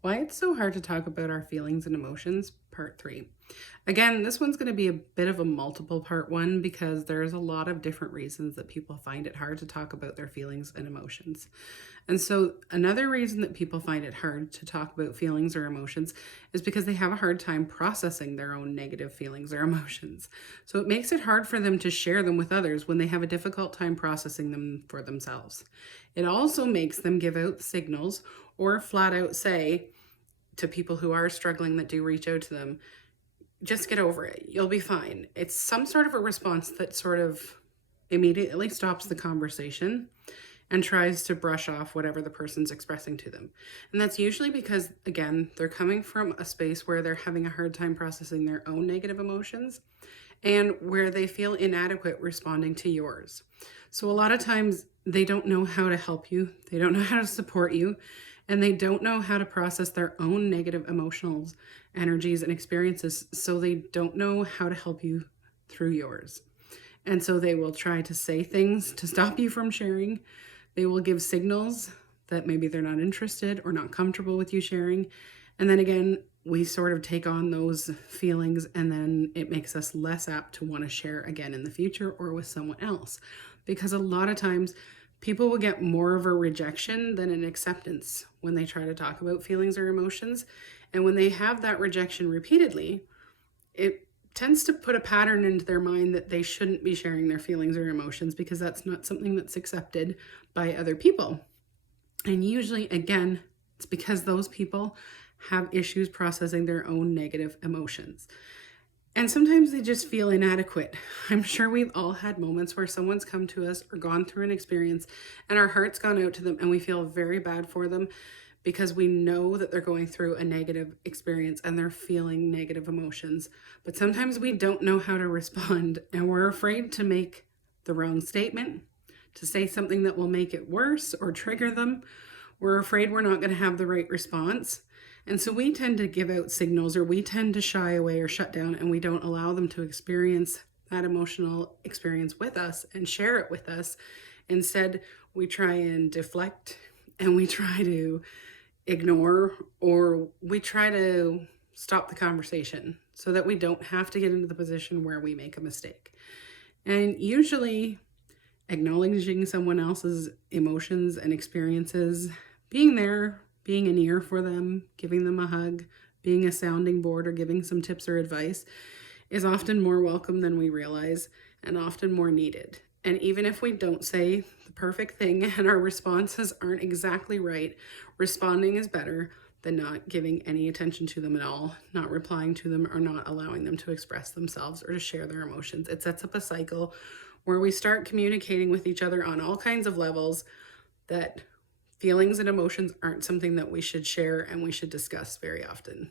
Why it's so hard to talk about our feelings and emotions, part 3. Again, this one's going to be a bit of a multiple part one because there's a lot of different reasons that people find it hard to talk about their feelings and emotions. And so, another reason that people find it hard to talk about feelings or emotions is because they have a hard time processing their own negative feelings or emotions. So, it makes it hard for them to share them with others when they have a difficult time processing them for themselves. It also makes them give out signals or flat out say, to people who are struggling that do reach out to them, just get over it. You'll be fine. It's some sort of a response that sort of immediately stops the conversation and tries to brush off whatever the person's expressing to them. And that's usually because, again, they're coming from a space where they're having a hard time processing their own negative emotions and where they feel inadequate responding to yours. So a lot of times they don't know how to help you, they don't know how to support you, and they don't know how to process their own negative emotional energies and experiences. So they don't know how to help you through yours. And so they will try to say things to stop you from sharing. They will give signals that maybe they're not interested or not comfortable with you sharing. And then again, we sort of take on those feelings, and then it makes us less apt to want to share again in the future or with someone else. Because a lot of times people will get more of a rejection than an acceptance when they try to talk about feelings or emotions. And when they have that rejection repeatedly, it tends to put a pattern into their mind that they shouldn't be sharing their feelings or emotions because that's not something that's accepted by other people. And usually, again, it's because those people have issues processing their own negative emotions. And sometimes they just feel inadequate. I'm sure we've all had moments where someone's come to us or gone through an experience and our heart's gone out to them and we feel very bad for them because we know that they're going through a negative experience and they're feeling negative emotions. But sometimes we don't know how to respond and we're afraid to make the wrong statement, to say something that will make it worse or trigger them. We're afraid we're not going to have the right response. And so we tend to give out signals, or we tend to shy away or shut down, and we don't allow them to experience that emotional experience with us and share it with us. Instead, we try and deflect and we try to ignore, or we try to stop the conversation so that we don't have to get into the position where we make a mistake. And usually, acknowledging someone else's emotions and experiences, being there, being an ear for them, giving them a hug, being a sounding board, or giving some tips or advice is often more welcome than we realize and often more needed. And even if we don't say the perfect thing and our responses aren't exactly right, responding is better than not giving any attention to them at all, not replying to them, or not allowing them to express themselves or to share their emotions. It sets up a cycle where we start communicating with each other on all kinds of levels that feelings and emotions aren't something that we should share and we should discuss very often.